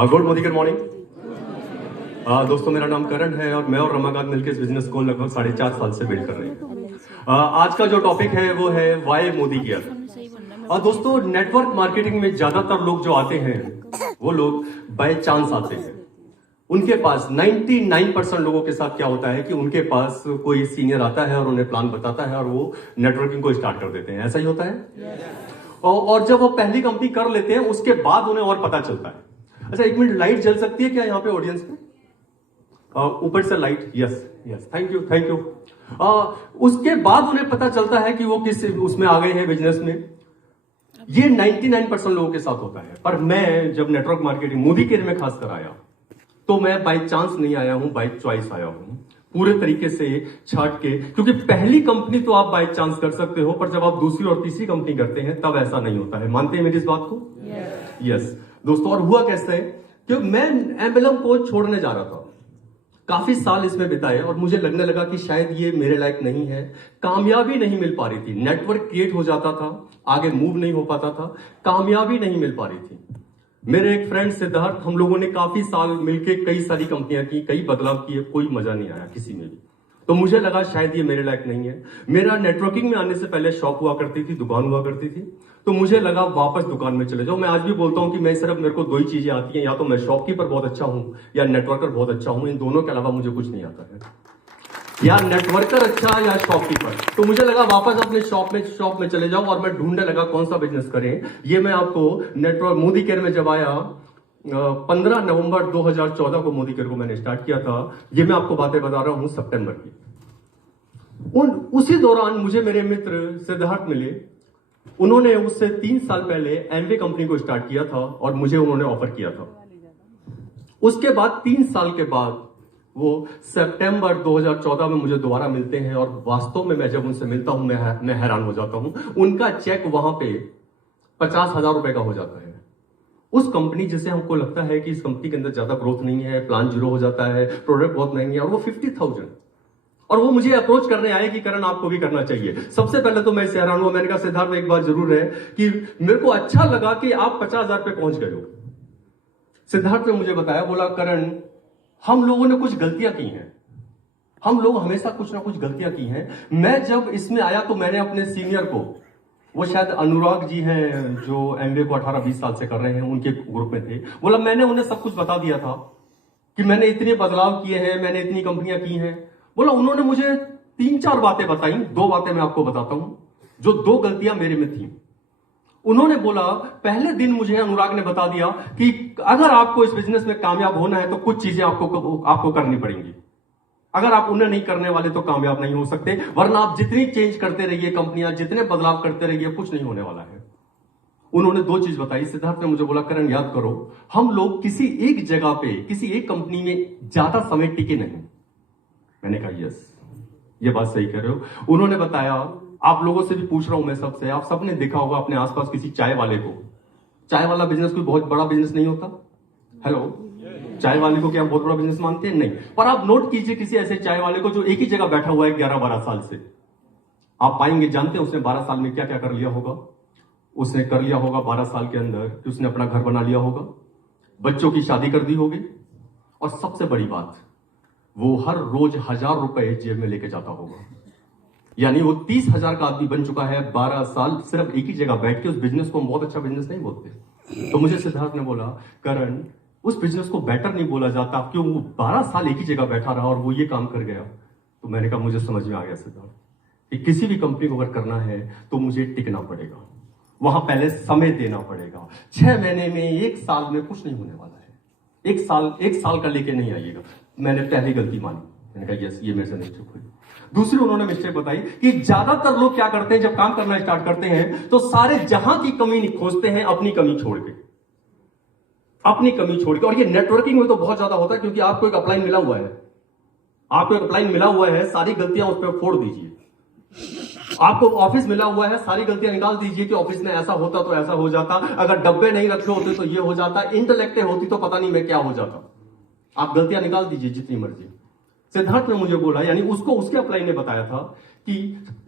Good morning morning दोस्तों, मेरा नाम करण है और मैं और रमाकांत मिलकर इस बिजनेस को लगभग 4.5 साल से बिल्ड कर रहे हैं। आज का जो टॉपिक है वो है वाई मोदी केयर। और दोस्तों, नेटवर्क मार्केटिंग में ज्यादातर लोग जो आते हैं वो लोग बाय चांस आते हैं। उनके पास 99% लोगों के साथ क्या होता है कि उनके पास कोई सीनियर आता है और उन्हें प्लान बताता है और वो नेटवर्किंग को स्टार्ट कर देते हैं। ऐसा ही होता है। और जब वो पहली कंपनी कर लेते हैं उसके बाद उन्हें और पता चलता है। अच्छा, एक मिनट, लाइट जल सकती है क्या यहाँ पे ऑडियंस में? ऊपर से light. Yes yes, thank you thank you. उसके बाद उन्हें पता चलता है कि वो किस उसमें आ गए हैं बिजनेस में। ये 99% लोगों के साथ होता है। पर मैं जब नेटवर्क मार्केटिंग मोदी केयर में खासकर आया तो मैं बाय चांस नहीं आया हूं, बाय चॉइस आया हूं, पूरे तरीके से छाट के। क्योंकि पहली कंपनी तो आप बाय चांस कर सकते हो, पर जब आप दूसरी और तीसरी कंपनी करते हैं तब ऐसा नहीं होता है। मानते हैं मेरी इस बात को? यस दोस्तों, और हुआ कैसे है कि मैं एमएलएम को छोड़ने जा रहा था। काफी साल इसमें बिताए और मुझे लगने लगा कि शायद ये मेरे लायक नहीं है। कामयाबी नहीं मिल पा रही थी। नेटवर्क क्रिएट हो जाता था, आगे मूव नहीं हो पाता था, कामयाबी नहीं मिल पा रही थी। मेरे एक फ्रेंड सिद्धार्थ, हम लोगों ने काफी साल मिलकर कई सारी कंपनियां की, कई बदलाव किए, कोई मजा नहीं आया किसी में भी। तो मुझे लगा शायद ये मेरे लायक नहीं है। मेरा नेटवर्किंग में आने से पहले शॉप हुआ करती थी, दुकान हुआ करती थी। तो मुझे लगा वापस दुकान में चले जाओ। मैं आज भी बोलता हूं कि मैं सिर्फ, मेरे को दो ही चीजें आती हैं, या तो मैं शॉपकीपर बहुत अच्छा हूं या नेटवर्कर बहुत अच्छा हूं। इन दोनों के अलावा मुझे कुछ नहीं आता है, या नेटवर्कर अच्छा या शॉपकीपर। तो मुझे लगा वापस अपने शॉप में चले जाओ और मैं ढूंढने लगा कौन सा बिजनेस करें। ये मैं आपको नेटवर्क मोदी केयर में जब आया 15 नवंबर 2014 को मोदी केयर को मैंने स्टार्ट किया था। ये मैं आपको बातें बता रहा हूं सितंबर की। उसी दौरान मुझे मेरे मित्र सिद्धार्थ मिले। उन्होंने उससे 3 साल पहले एमवे कंपनी को स्टार्ट किया था और मुझे उन्होंने ऑफर किया था। उसके बाद 3 साल के बाद वो सितंबर 2014 में मुझे दोबारा मिलते हैं और वास्तव में मैं जब उनसे मिलता हूं मैं हैरान हो जाता हूं। उनका चेक वहां पे 50,000 रुपए का हो जाता है। उस कंपनी जिसे हमको लगता है कि इस कंपनी के अंदर ज्यादा ग्रोथ नहीं है, प्लान जीरो हो जाता है, प्रोडक्ट बहुत महंगी है, और वो 50,000। और वो मुझे अप्रोच करने आए कि करण आपको भी करना चाहिए। सबसे पहले तो मैं इससे हैरान हुआ। मैंने कहा सिद्धार्थ, एक बात जरूर है कि मेरे को अच्छा लगा कि आप 50,000 पे पहुंच गए हो। सिद्धार्थ ने मुझे बताया, बोला करण, हम लोगों ने कुछ गलतियां की हैं। हम लोग हमेशा कुछ ना कुछ गलतियां की हैं। मैं जब इसमें आया तो मैंने अपने सीनियर को, वो शायद अनुराग जी हैं जो एमबीए को 18-20 साल से कर रहे हैं, उनके ग्रुप में थे, बोला मैंने उन्हें सब कुछ बता दिया था कि मैंने इतने बदलाव किए हैं, मैंने इतनी कंपनियां की हैं। बोला उन्होंने मुझे 3-4 बातें बताई। 2 बातें मैं आपको बताता हूं, जो 2 गलतियां मेरे में थी। उन्होंने बोला, पहले दिन मुझे अनुराग ने बता दिया कि अगर आपको इस बिजनेस में कामयाब होना है तो कुछ चीजें आपको करनी पड़ेंगी। अगर आप उन्हें नहीं करने वाले तो कामयाब नहीं हो सकते, वरना आप जितनी चेंज करते रहिए कंपनियां, जितने बदलाव करते रहिए, कुछ नहीं होने वाला है। उन्होंने 2 चीज बताई। सिद्धार्थ ने मुझे बोला, करण याद करो, हम लोग किसी एक जगह पे, किसी एक कंपनी में ज्यादा समय टिके नहीं। मैंने कहा यस, ये बात सही कह रहे हो। उन्होंने बताया, आप लोगों से भी पूछ रहा हूं मैं सबसे, आप सबने देखा होगा अपने आसपास किसी चाय वाले को। चाय वाला बिजनेस कोई बहुत बड़ा बिजनेस नहीं होता। हेलो, चाय वाले को क्या हम बहुत बड़ा बिजनेस मानते हैं? नहीं। पर आप नोट कीजिए किसी ऐसे चाय वाले को जो एक ही जगह बैठा हुआ है 11-12 साल से। आप पाएंगे, जानते हैं उसने 12 साल में क्या क्या कर लिया होगा? उसने कर लिया होगा 12 साल के अंदर कि उसने अपना घर बना लिया होगा, बच्चों की शादी कर दी होगी, और सबसे बड़ी बात, वो हर रोज 1000 रुपए जेब में लेके जाता होगा। यानी वो 30,000 का आदमी बन चुका है 12 साल सिर्फ एक ही जगह बैठ के। उस बिजनेस को हम बहुत अच्छा बिजनेस नहीं बोलते। तो मुझे सिद्धार्थ ने बोला, करण, उस बिजनेस को बेटर नहीं बोला जाता, क्यों? वो 12 साल एक ही जगह बैठा रहा और वो ये काम कर गया। तो मैंने कहा मुझे समझ में आ गया सिद्धार्थ कि किसी भी कंपनी को अगर करना है तो मुझे टिकना पड़ेगा, वहां पहले समय देना पड़ेगा। 6 महीने में, 1 साल में कुछ नहीं होने वाला है। 1 साल का लेके नहीं आइएगा। मैंने पहली गलती मानी। मैंने कहा यस, ये मेरे से मिस्टेक हुई। दूसरी उन्होंने मिस्टेक बताई कि ज्यादातर लोग क्या करते हैं, जब काम करना स्टार्ट करते हैं तो सारे जहां की कमी खोजते हैं अपनी कमी छोड़ के, अपनी कमी छोड़ के। और ये नेटवर्किंग में तो बहुत ज्यादा होता है, क्योंकि आपको एक अपलाइन मिला हुआ है, आपको एक अपलाइन मिला हुआ है, सारी गलतियां उस पर फोड़ दीजिए। आपको ऑफिस मिला हुआ है, सारी गलतियां निकाल दीजिए कि ऑफिस में ऐसा होता तो ऐसा हो जाता, अगर डब्बे नहीं रखे होते तो ये हो जाता, इंटेलेक्ट होती तो पता नहीं मैं क्या हो जाता। आप गलतियां निकाल दीजिए जितनी मर्जी। सिद्धार्थ ने मुझे बोला, यानी उसको उसके अपलाइन ने बताया था कि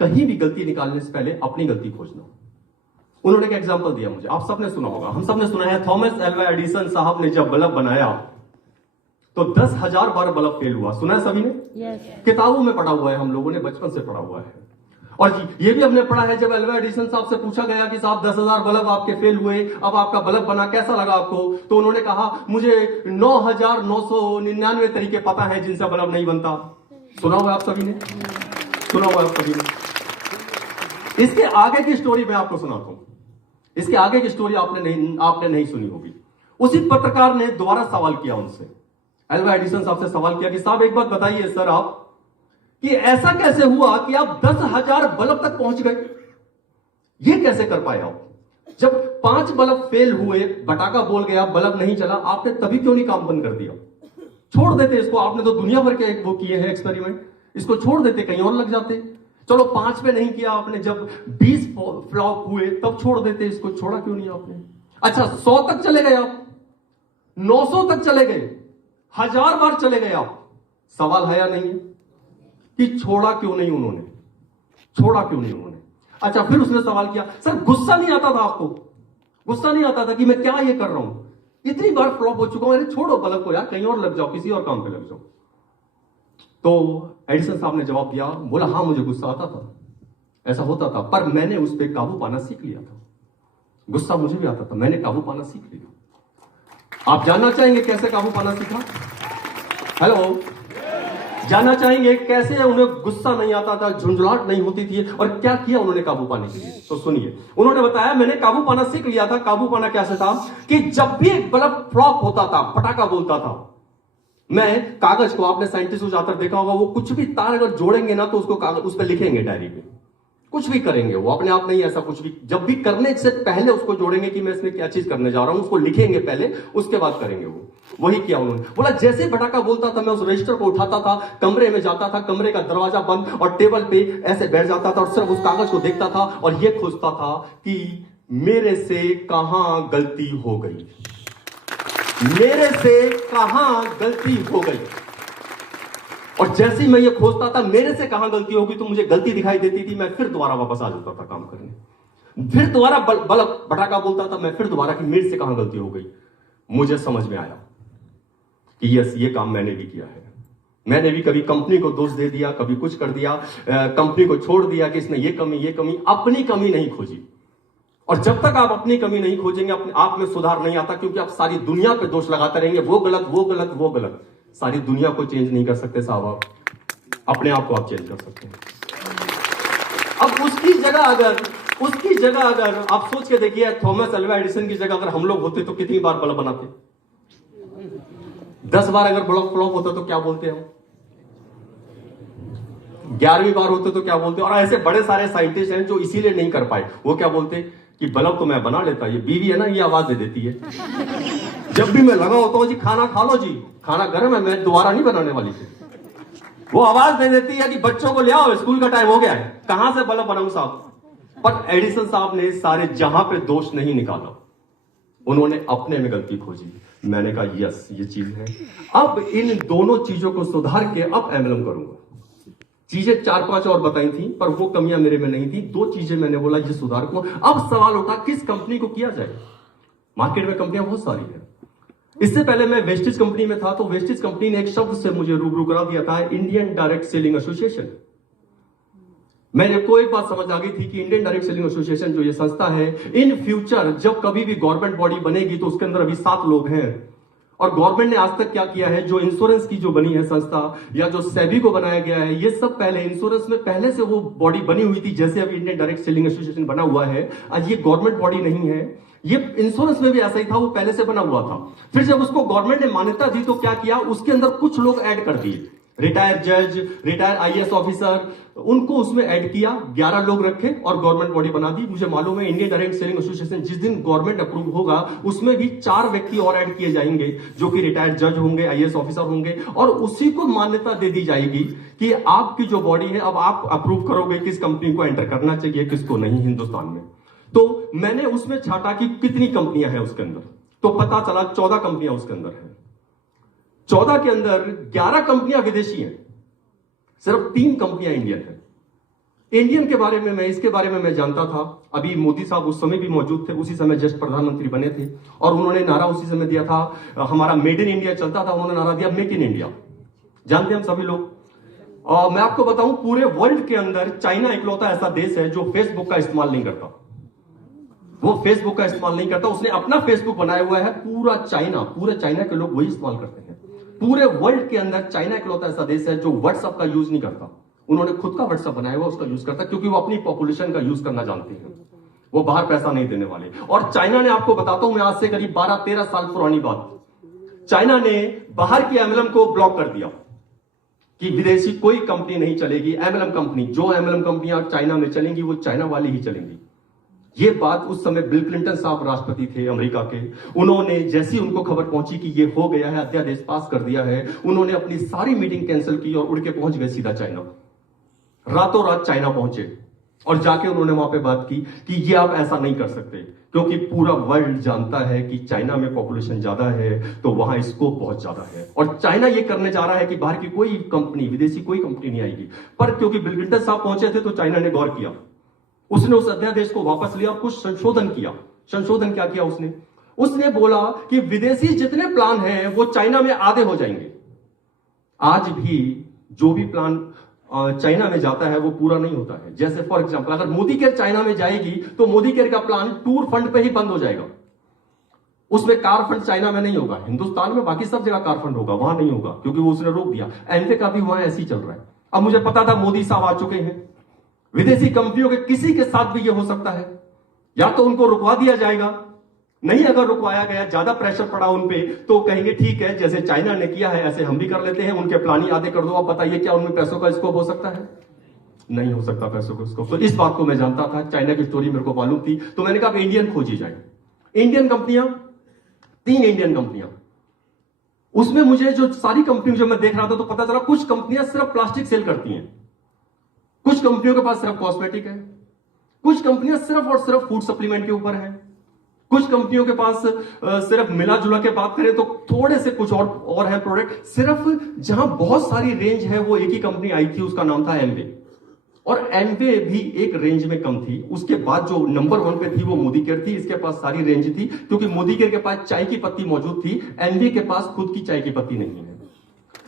कहीं भी गलती निकालने से पहले अपनी गलती खोजना। उन्होंने एक एग्जांपल दिया मुझे, आप सबने सुना होगा, हम सबने सुना है, थॉमस एल्वा एडिसन साहब ने जब बल्ब बनाया तो 10,000 बार बल्ब फेल हुआ। सुना है सभी ने? किताबों में पढ़ा हुआ है, हम लोगों ने बचपन से पढ़ा हुआ है। और ये भी हमने पढ़ा है, जब एल्वा एडिसन साहब से पूछा गया कि साहब 10,000 बल्ब आपके फेल हुए, अब आपका बल्ब बना, कैसा लगा आपको? तो उन्होंने कहा मुझे 9,999 तरीके पता है जिनसे बल्ब नहीं बनता। सुना हुआ आप सभी ने? सुना हुआ आप सभी ने? इसके आगे की स्टोरी मैं आपको सुनाता हूं। इसके आगे की स्टोरी आपने नहीं सुनी होगी। उसी पत्रकार ने दोबारा सवाल किया उनसे, एल्वा एडिसन साहब से सवाल किया कि साहब एक बात बताइए सर आप, कि ऐसा कैसे हुआ कि आप 10,000 बल्ब तक पहुंच गए? ये कैसे कर पाए आप? जब 5 बल्ब फेल हुए, बटाका बोल गया, बल्ब नहीं चला, आपने तभी क्यों नहीं काम बंद कर दिया? छोड़ देते इसको, आपने तो दुनिया भर के वो किए हैं एक्सपेरिमेंट, इसको छोड़ देते, कहीं और लग जाते। चलो 5 पे नहीं किया आपने, जब 20 फ्लॉप हुए तब छोड़ देते इसको, छोड़ा क्यों नहीं आपने? अच्छा 100 तक चले गए आप, 900 तक चले गए, 1000 बार चले गए आप, सवाल है या नहीं है कि छोड़ा क्यों नहीं उन्होंने? छोड़ा क्यों नहीं उन्होंने? अच्छा फिर उसने सवाल किया, सर गुस्सा नहीं आता था आपको? गुस्सा नहीं आता था कि मैं क्या ये कर रहा हूं, इतनी बार फ्लॉप हो चुका हूं, अरे छोड़ो बल्ब को यार, कहीं और लग जाओ, किसी और काम पे लग जाओ। तो एडिसन साहब ने जवाब दिया, बोला हाँ मुझे गुस्सा आता था, ऐसा होता था, पर मैंने उस पर काबू पाना सीख लिया था। गुस्सा मुझे भी आता था, मैंने काबू पाना सीख लिया। आप जानना चाहेंगे कैसे काबू पाना सीखा? हेलो, जानना चाहेंगे कैसे उन्हें गुस्सा नहीं आता था, झुंझलाहट नहीं होती थी, और क्या किया उन्होंने काबू पाने के लिए? तो सुनिए, उन्होंने बताया मैंने काबू पाना सीख लिया था। काबू पाना कैसे था कि जब भी एक बल्ब फ्लॉप होता था, पटाखा बोलता था, मैं कागज को, आपने साइंटिस्ट को जाकर देखा होगा, वो कुछ भी तार अगर जोड़ेंगे ना तो उसको कागज उस पर लिखेंगे, डायरी में कुछ भी करेंगे, वो अपने आप नहीं, ऐसा कुछ भी, जब भी करने से पहले उसको जोड़ेंगे कि मैं इसमें क्या चीज करने जा रहा हूं, उसको लिखेंगे पहले, उसके बाद करेंगे। वो वही किया उन्होंने। बोला जैसे पटाखा बोलता था मैं उस रजिस्टर को उठाता था, कमरे में जाता था, कमरे का दरवाजा बंद और टेबल पे ऐसे बैठ जाता था और सिर्फ उस कागज को देखता था और ये खोजता था कि मेरे से कहां गलती हो गई, मेरे से कहां गलती हो गई। और जैसे ही मैं ये खोजता था मेरे से कहां गलती होगी तो मुझे गलती दिखाई देती थी, मैं फिर दोबारा वापस आ जाता था काम करने। फिर दोबारा बल्ब पटाखा बोलता था, मैं फिर दोबारा कि मेरे से कहां गलती हो गई। मुझे समझ में आया कि यस, ये काम मैंने भी किया है। मैंने भी कभी कंपनी को दोष दे दिया, कभी कुछ कर दिया, कंपनी को छोड़ दिया कि इसने ये कमी, अपनी कमी नहीं खोजी। और जब तक आप अपनी कमी नहीं खोजेंगे, अपने आप में सुधार नहीं आता, क्योंकि आप सारी दुनिया पे दोष लगाते रहेंगे, वो गलत, वो गलत, वो गलत। सारी दुनिया को चेंज नहीं कर सकते साहब, आप अपने आप को आप चेंज कर सकते हैं। अब उसकी जगह अगर आप सोच के देखिए, थॉमस एल्वा एडिसन की जगह अगर हम लोग होते तो कितनी बार बल्ब बनाते? 10 बार अगर बल्ब फ्लॉप होता तो क्या बोलते हम? 11वीं बार होते तो क्या बोलते? और ऐसे बड़े सारे साइंटिस्ट हैं जो इसीलिए नहीं कर पाए। वो क्या बोलते कि बल्ब तो मैं बना लेता, ये बीवी है ना, ये आवाज दे देती है। जब भी मैं लगा होता हूं जी खाना खा लो जी, खाना गर्म है, मैं दोबारा नहीं बनाने वाली थी। वो आवाज दे देती है कि बच्चों को ले आओ, स्कूल का टाइम हो गया है, कहां से बल्ब बनाऊं साहब? पर एडिसन साहब ने सारे जहां पे दोष नहीं निकाला, उन्होंने अपने में गलती खोजी। मैंने कहा यस, ये चीज है। अब इन दोनों चीजों को सुधार के अब एमएलएम करूंगा। चीजें 4-5 और बताई थी, पर वो कमियां मेरे में नहीं थी। 2 चीजें मैंने बोला ये सुधार को। अब सवाल उठा किस कंपनी को किया जाए? मार्केट में कंपनियां बहुत सारी हैं। इससे पहले मैं वेस्टिज कंपनी में था, तो वेस्टिज कंपनी ने एक शब्द से मुझे रूबरू करा दिया था, इंडियन डायरेक्ट सेलिंग एसोसिएशन। मेरे को एक बात समझ आ गई थी कि इंडियन डायरेक्ट सेलिंग एसोसिएशन जो ये संस्था है, इन फ्यूचर जब कभी भी गवर्नमेंट बॉडी बनेगी तो उसके अंदर अभी 7 लोग हैं। और गवर्नमेंट ने आज तक क्या किया है, जो इंश्योरेंस की जो बनी है संस्था या जो सेबी को बनाया गया है, ये सब पहले इंश्योरेंस में पहले से वो बॉडी बनी हुई थी, जैसे अभी इंडियन डायरेक्ट सेलिंग एसोसिएशन बना हुआ है। आज ये गवर्नमेंट बॉडी नहीं है, ये इंश्योरेंस में भी ऐसा ही था, वो पहले से बना हुआ था। फिर जब उसको गवर्नमेंट ने मान्यता दी तो क्या किया, उसके अंदर कुछ लोग ऐड कर दिए, रिटायर जज, रिटायर आईएएस ऑफिसर, उनको उसमें ऐड किया, 11 लोग रखे और गवर्नमेंट बॉडी बना दी। मुझे मालूम है इंडियन डायरेक्ट सेलिंग एसोसिएशन जिस दिन गवर्नमेंट अप्रूव होगा उसमें भी 4 व्यक्ति और ऐड किए जाएंगे, जो कि रिटायर्ड जज होंगे, आईएएस ऑफिसर होंगे, और उसी को मान्यता दे दी जाएगी कि आपकी जो बॉडी है, अब आप अप्रूव करोगे किस कंपनी को एंटर करना चाहिए, किसको नहीं हिंदुस्तान में। तो मैंने उसमें छाटा कि कितनी कंपनियां हैं उसके अंदर, तो पता चला 14 कंपनियां उसके अंदर है। 14 के अंदर 11 कंपनियां विदेशी हैं, सिर्फ 3 कंपनियां इंडियन है। इंडियन के बारे में इसके बारे में मैं जानता था। अभी मोदी साहब उस समय भी मौजूद थे, उसी समय जस्ट प्रधानमंत्री बने थे, और उन्होंने नारा उसी समय दिया था, हमारा मेड इन इंडिया चलता था, उन्होंने नारा दिया मेक इन इंडिया। जानते हैं हम सभी लोग। और मैं आपको बताऊं, पूरे वर्ल्ड के अंदर चाइना इकलौता ऐसा देश है जो फेसबुक का इस्तेमाल नहीं करता। वो फेसबुक का इस्तेमाल नहीं करता, उसने अपना फेसबुक बनाया हुआ है। पूरे चाइना के लोग वही इस्तेमाल करते हैं। पूरे वर्ल्ड के अंदर चाइना इकलौता ऐसा देश है जो व्हाट्सएप का यूज नहीं करता। उन्होंने खुद का व्हाट्सएप बनाया हुआ, उसका यूज करता, क्योंकि वो अपनी पॉपुलेशन का यूज करना जानते हैं। वो बाहर पैसा नहीं देने वाले। और चाइना ने, आपको बताता हूं मैं, आज से करीब 12-13 साल पुरानी बात, चाइना ने बाहर की एमएलएम को ब्लॉक कर दिया कि विदेशी कोई कंपनी नहीं चलेगी। एमएलएम कंपनी, जो एमएलएम कंपनियां चाइना में चलेंगी वो चाइना वाली ही चलेंगी। ये बात उस समय बिल क्लिंटन साहब राष्ट्रपति थे अमेरिका के, उन्होंने जैसी उनको खबर पहुंची कि ये हो गया है, अध्यादेश पास कर दिया है, उन्होंने अपनी सारी मीटिंग कैंसिल की और उड़ के पहुंच गए सीधा चाइना। रातों रात चाइना पहुंचे और जाके उन्होंने वहां पे बात की कि ये आप ऐसा नहीं कर सकते, क्योंकि पूरा वर्ल्ड जानता है कि चाइना में पॉपुलेशन ज्यादा है, तो वहां स्कोप बहुत ज्यादा है। और चाइना ये करने जा रहा है कि बाहर की कोई कंपनी, विदेशी कोई कंपनी नहीं आएगी। पर क्योंकि बिल क्लिंटन साहब पहुंचे थे तो चाइना ने गौर किया, उसने उस अध्यादेश को वापस लिया और कुछ संशोधन किया। संशोधन क्या किया उसने बोला कि विदेशी जितने प्लान हैं वो चाइना में आधे हो जाएंगे। आज भी जो भी प्लान चाइना में जाता है वो पूरा नहीं होता है। जैसे फॉर एग्जांपल, अगर मोदी केयर चाइना में जाएगी तो मोदी केयर का प्लान टूर फंड पे ही बंद हो जाएगा। उसमें कार फंड चाइना में नहीं होगा। हिंदुस्तान में बाकी सब जगह कार फंड होगा, वहां नहीं होगा, क्योंकि वो उसने रोक दिया। एमवे का भी वहां ऐसे ही चल रहा है। अब मुझे पता था मोदी साहब आ चुके हैं, विदेशी कंपनियों के किसी के साथ भी ये हो सकता है, या तो उनको रुकवा दिया जाएगा, नहीं अगर रुकवाया गया, ज्यादा प्रेशर पड़ा उन पे, तो कहेंगे ठीक है जैसे चाइना ने किया है ऐसे हम भी कर लेते हैं, उनके प्लान ही आधे कर दो। आप बताइए क्या उनमें पैसों का स्कोप हो सकता है? नहीं हो सकता पैसों का स्कोप। तो इस बात को मैं जानता था, चाइना की स्टोरी मेरे को मालूम थी, तो मैंने कहा इंडियन खोजी जाए। इंडियन कंपनियां, 3 इंडियन कंपनियां, उसमें मुझे जो सारी कंपनी जब मैं देख रहा था तो पता चला कुछ कंपनियां सिर्फ प्लास्टिक सेल करती हैं, कुछ कंपनियों के पास सिर्फ कॉस्मेटिक है, कुछ कंपनियां सिर्फ और सिर्फ फूड सप्लीमेंट के ऊपर है, कुछ कंपनियों के पास सिर्फ मिला जुला के बात करें तो थोड़े से कुछ और है प्रोडक्ट। सिर्फ जहां बहुत सारी रेंज है वो एक ही कंपनी आई थी, उसका नाम था एमवे, और एमवे भी एक रेंज में कम थी। उसके बाद जो नंबर 1 पे थी वो मोदी केयर थी, इसके पास सारी रेंज थी, क्योंकि मोदी केयर के पास चाय की पत्ती मौजूद थी, एमवे के पास खुद की चाय की पत्ती नहीं है।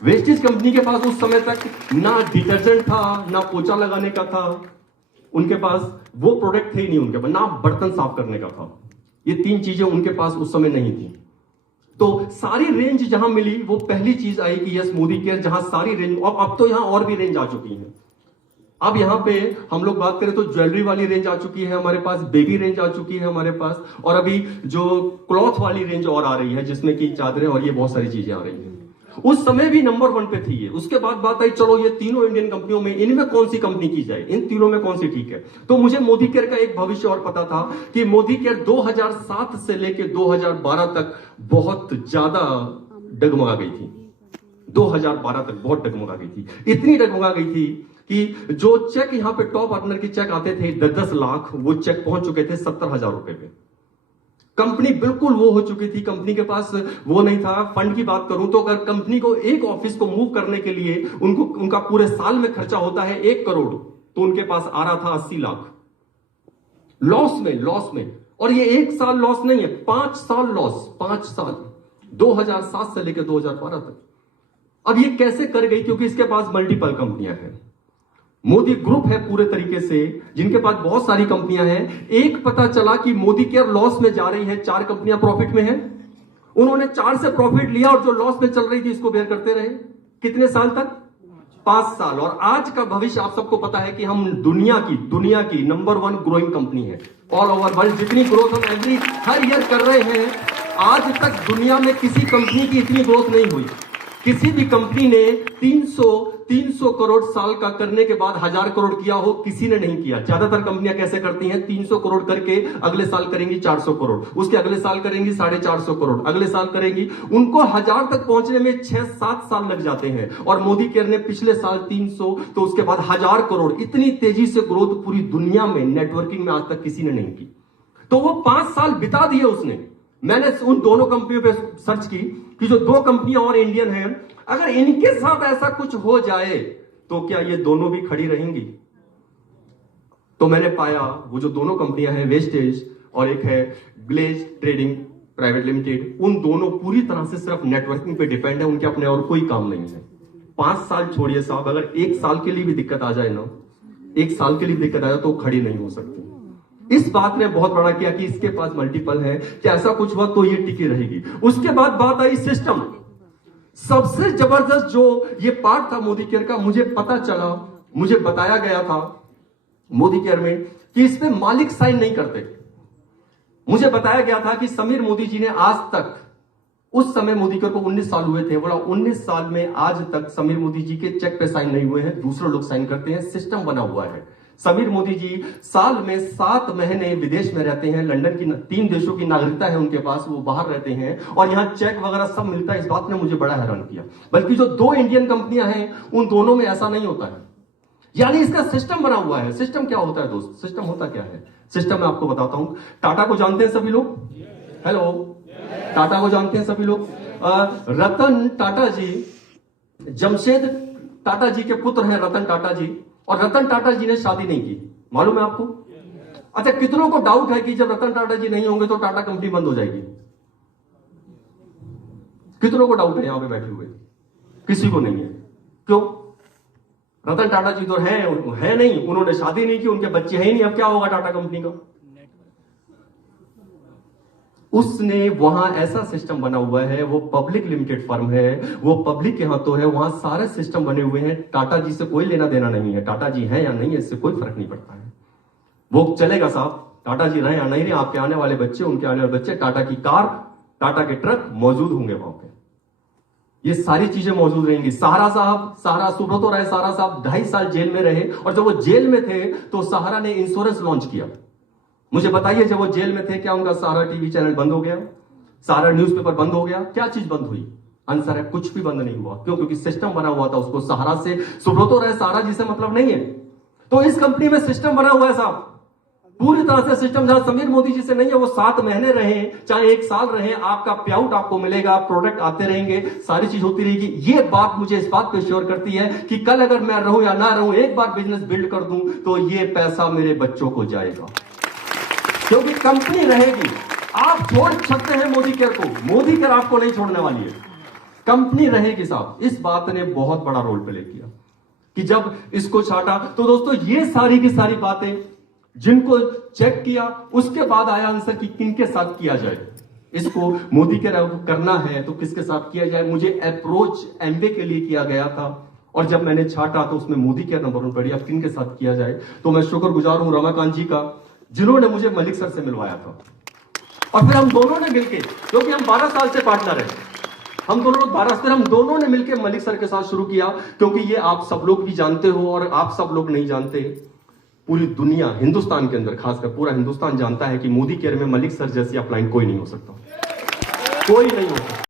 वेस्टेज कंपनी के पास उस समय तक ना डिटर्जेंट था, ना पोछा लगाने का था, उनके पास वो प्रोडक्ट थे ही नहीं, उनके पास ना बर्तन साफ करने का था। ये 3 चीजें उनके पास उस समय नहीं थी। तो सारी रेंज जहां मिली वो पहली चीज आई कि यस मोदी केयर, जहां सारी रेंज, और अब तो यहां और भी रेंज आ चुकी है। अब यहां पे हम लोग बात करें तो ज्वेलरी वाली रेंज आ चुकी है हमारे पास, बेबी रेंज आ चुकी है हमारे पास, और अभी जो क्लॉथ वाली रेंज और आ रही है जिसमें कि चादरें और ये बहुत सारी चीजें आ रही हैं। उस समय भी नंबर 1 पे थी ये। उसके बाद बात आई चलो ये तीनों इंडियन कंपनियों में इनमें कौन सी कंपनी की जाए, इन तीनों में कौन सी ठीक है। तो मुझे मोदी केयर का एक भविष्य और पता था कि मोदी केयर 2007 से लेकर 2012 तक बहुत ज्यादा डगमगा गई थी। 2012 तक बहुत डगमगा गई थी, इतनी डगमगा गई थी कि जो चेक यहां पे टॉप अर्नर के चेक आते थे 10-10 लाख, वो चेक पहुंच चुके थे 70,000 रुपए पे। कंपनी बिल्कुल वो हो चुकी थी, कंपनी के पास वो नहीं था। फंड की बात करूं तो अगर कंपनी को एक ऑफिस को मूव करने के लिए उनका पूरे साल में खर्चा होता है 1 करोड़, तो उनके पास आ रहा था 80 लाख लॉस में। और ये 1 साल लॉस नहीं है, 5 साल लॉस, 5 साल, 2007 से लेकर 2012 तक। अब ये कैसे कर गई? क्योंकि इसके पास मल्टीपल कंपनियां हैं, मोदी ग्रुप है पूरे तरीके से, जिनके पास बहुत सारी कंपनियां हैं। एक पता चला कि मोदी केयर लॉस में जा रही है, 4 कंपनियां प्रॉफिट में हैं। उन्होंने 4 से प्रॉफिट लिया और जो लॉस में चल रही थी इसको बेयर करते रहे। कितने साल तक? 5 साल। और आज का भविष्य आप सबको पता है कि हम दुनिया की नंबर 1 ग्रोइंग कंपनी है ऑल ओवर वर्ल्ड। जितनी ग्रोथ हम हर ईयर कर रहे हैं, आज तक दुनिया में किसी कंपनी की इतनी ग्रोथ नहीं हुई। किसी भी कंपनी ने 300 करोड़ साल का करने के बाद 1000 करोड़ किया हो, किसी ने नहीं किया। ज्यादातर कंपनियां कैसे करती हैं? 300 करोड़ करके अगले साल करेंगी 400 करोड़, उसके अगले साल करेंगी 450 करोड़, अगले साल करेंगी। उनको 1000 तक पहुंचने में 6-7 साल लग जाते हैं। और मोदी केयर ने पिछले साल 300, तो उसके बाद 1000 करोड़। इतनी तेजी से ग्रोथ पूरी दुनिया में नेटवर्किंग में आज तक किसी ने नहीं की। तो वो 5 साल बिता दिए उसने। मैंने उन दोनों कंपनियों पे सर्च की कि जो 2 कंपनियां और इंडियन हैं, अगर इनके साथ ऐसा कुछ हो जाए तो क्या ये दोनों भी खड़ी रहेंगी? तो मैंने पाया वो जो दोनों कंपनियां हैं, वेस्टेज और एक है ग्लेज ट्रेडिंग प्राइवेट लिमिटेड, उन दोनों पूरी तरह से सिर्फ नेटवर्किंग पे डिपेंड है, उनके अपने और कोई काम नहीं है। 5 साल छोड़िए साहब, अगर 1 साल के लिए भी दिक्कत आ जाए ना, 1 साल के लिए दिक्कत आ जाए तो खड़ी नहीं हो सकती। इस बात ने बहुत बड़ा किया कि इसके पास मल्टीपल है, कि ऐसा कुछ हुआ तो ये टिकी रहेगी। उसके बाद बात आई सिस्टम। सबसे जबरदस्त जो ये पार्ट था मोदी केयर का, मुझे पता चला, मुझे बताया गया था मोदी केयर में कि इसमें मालिक साइन नहीं करते। मुझे बताया गया था कि समीर मोदी जी ने आज तक, उस समय मोदी केयर को 19 साल हुए थे, बोला 19 साल में आज तक समीर मोदी जी के चेक पे साइन नहीं हुए हैं, दूसरे लोग साइन करते हैं, सिस्टम बना हुआ है। समीर मोदी जी साल में 7 महीने विदेश में रहते हैं, लंदन की 3 देशों की नागरिकता है उनके पास, वो बाहर रहते हैं और यहां चेक वगैरह सब मिलता है। इस बात ने मुझे बड़ा हैरान किया। बल्कि जो 2 इंडियन कंपनियां हैं उन दोनों में ऐसा नहीं होता है, यानी इसका सिस्टम बना हुआ है। सिस्टम क्या होता है दोस्त? सिस्टम होता क्या है? सिस्टम मैं आपको बताता हूं। टाटा को जानते हैं सभी लोग? हेलो, टाटा को जानते हैं सभी लोग? रतन टाटा जी, जमशेद टाटा जी के पुत्र हैं रतन टाटा जी, और रतन टाटा जी ने शादी नहीं की, मालूम है आपको? अच्छा, कितनों को डाउट है कि जब रतन टाटा जी नहीं होंगे तो टाटा कंपनी बंद हो जाएगी? कितनों को डाउट है यहां पे बैठे हुए? किसी को नहीं है। क्यों? रतन टाटा जी तो है नहीं, उन्होंने शादी नहीं की, उनके बच्चे हैं ही नहीं, अब क्या होगा टाटा कंपनी का? उसने वहां ऐसा सिस्टम बना हुआ है, वो पब्लिक लिमिटेड फर्म है, वो पब्लिक के हाथों है, वहां सारे सिस्टम बने हुए हैं। टाटा जी से कोई लेना देना नहीं है, टाटा जी हैं या नहीं है इससे कोई फर्क नहीं पड़ता है। वो चलेगा साहब, टाटा जी रहे या नहीं रहे, आपके आने वाले बच्चे, उनके आने वाले बच्चे, टाटा की कार, टाटा के ट्रक मौजूद होंगे वहां पे, ये सारी चीजें मौजूद रहेंगी। सहारा साहब, सहारा सुब्रतो राय सहारा साहब 2.5 साल जेल में रहे, और जब वो जेल में थे तो सहारा ने इंश्योरेंस लॉन्च किया। मुझे बताइए, जब वो जेल में थे क्या उनका सहारा टीवी चैनल बंद हो गया? सहारा न्यूज़पेपर बंद हो गया? क्या चीज बंद हुई? आंसर है कुछ भी बंद नहीं हुआ। क्यों? क्योंकि सिस्टम बना हुआ था। उसको सहारा से, सुब्रतो राय सहारा जी से मतलब नहीं है। तो इस कंपनी में सिस्टम बना हुआ है साहब, पूरी तरह से सिस्टम। जहां समीर मोदी जी से नहीं है, वो 7 महीने रहे चाहे 1 साल रहे, आपका पे आउट आपको मिलेगा, प्रोडक्ट आते रहेंगे, सारी चीज होती रहेगी। ये बात मुझे इस बात पे श्योर करती है कि कल अगर मैं रहूं या ना रहूं, एक बार बिजनेस बिल्ड कर दूं तो ये पैसा मेरे बच्चों को जाएगा, क्योंकि कंपनी रहेगी। आप छोड़ सकते हैं मोदी केयर को, मोदी केयर आपको नहीं छोड़ने वाली है, कंपनी रहेगी साहब। इस बात ने बहुत बड़ा रोल प्ले किया कि जब इसको छाटा। तो दोस्तों, ये सारी की सारी बातें जिनको चेक किया, उसके बाद आया आंसर कि किनके साथ किया जाए इसको। मोदी केयर करना है तो किसके साथ किया जाए? मुझे अप्रोच एमवे के लिए किया गया था, और जब मैंने छाटा तो उसमें मोदी केयर नंबर 1 पड़ी। अब किनके साथ किया जाए? तो मैं शुक्रगुजार हूं रमाकांत जी का, जिन्होंने मुझे मलिक सर से मिलवाया था। और फिर हम दोनों ने मिलकर, क्योंकि हम 12 साल से पार्टनर हैं, हम दोनों ने मिलकर मलिक सर के साथ शुरू किया। क्योंकि ये आप सब लोग भी जानते हो और आप सब लोग नहीं जानते, पूरी दुनिया, हिंदुस्तान के अंदर खासकर पूरा हिंदुस्तान जानता है कि मोदी केयर में मलिक सर जैसी अपलाइन कोई नहीं हो सकता, कोई नहीं हो सकता।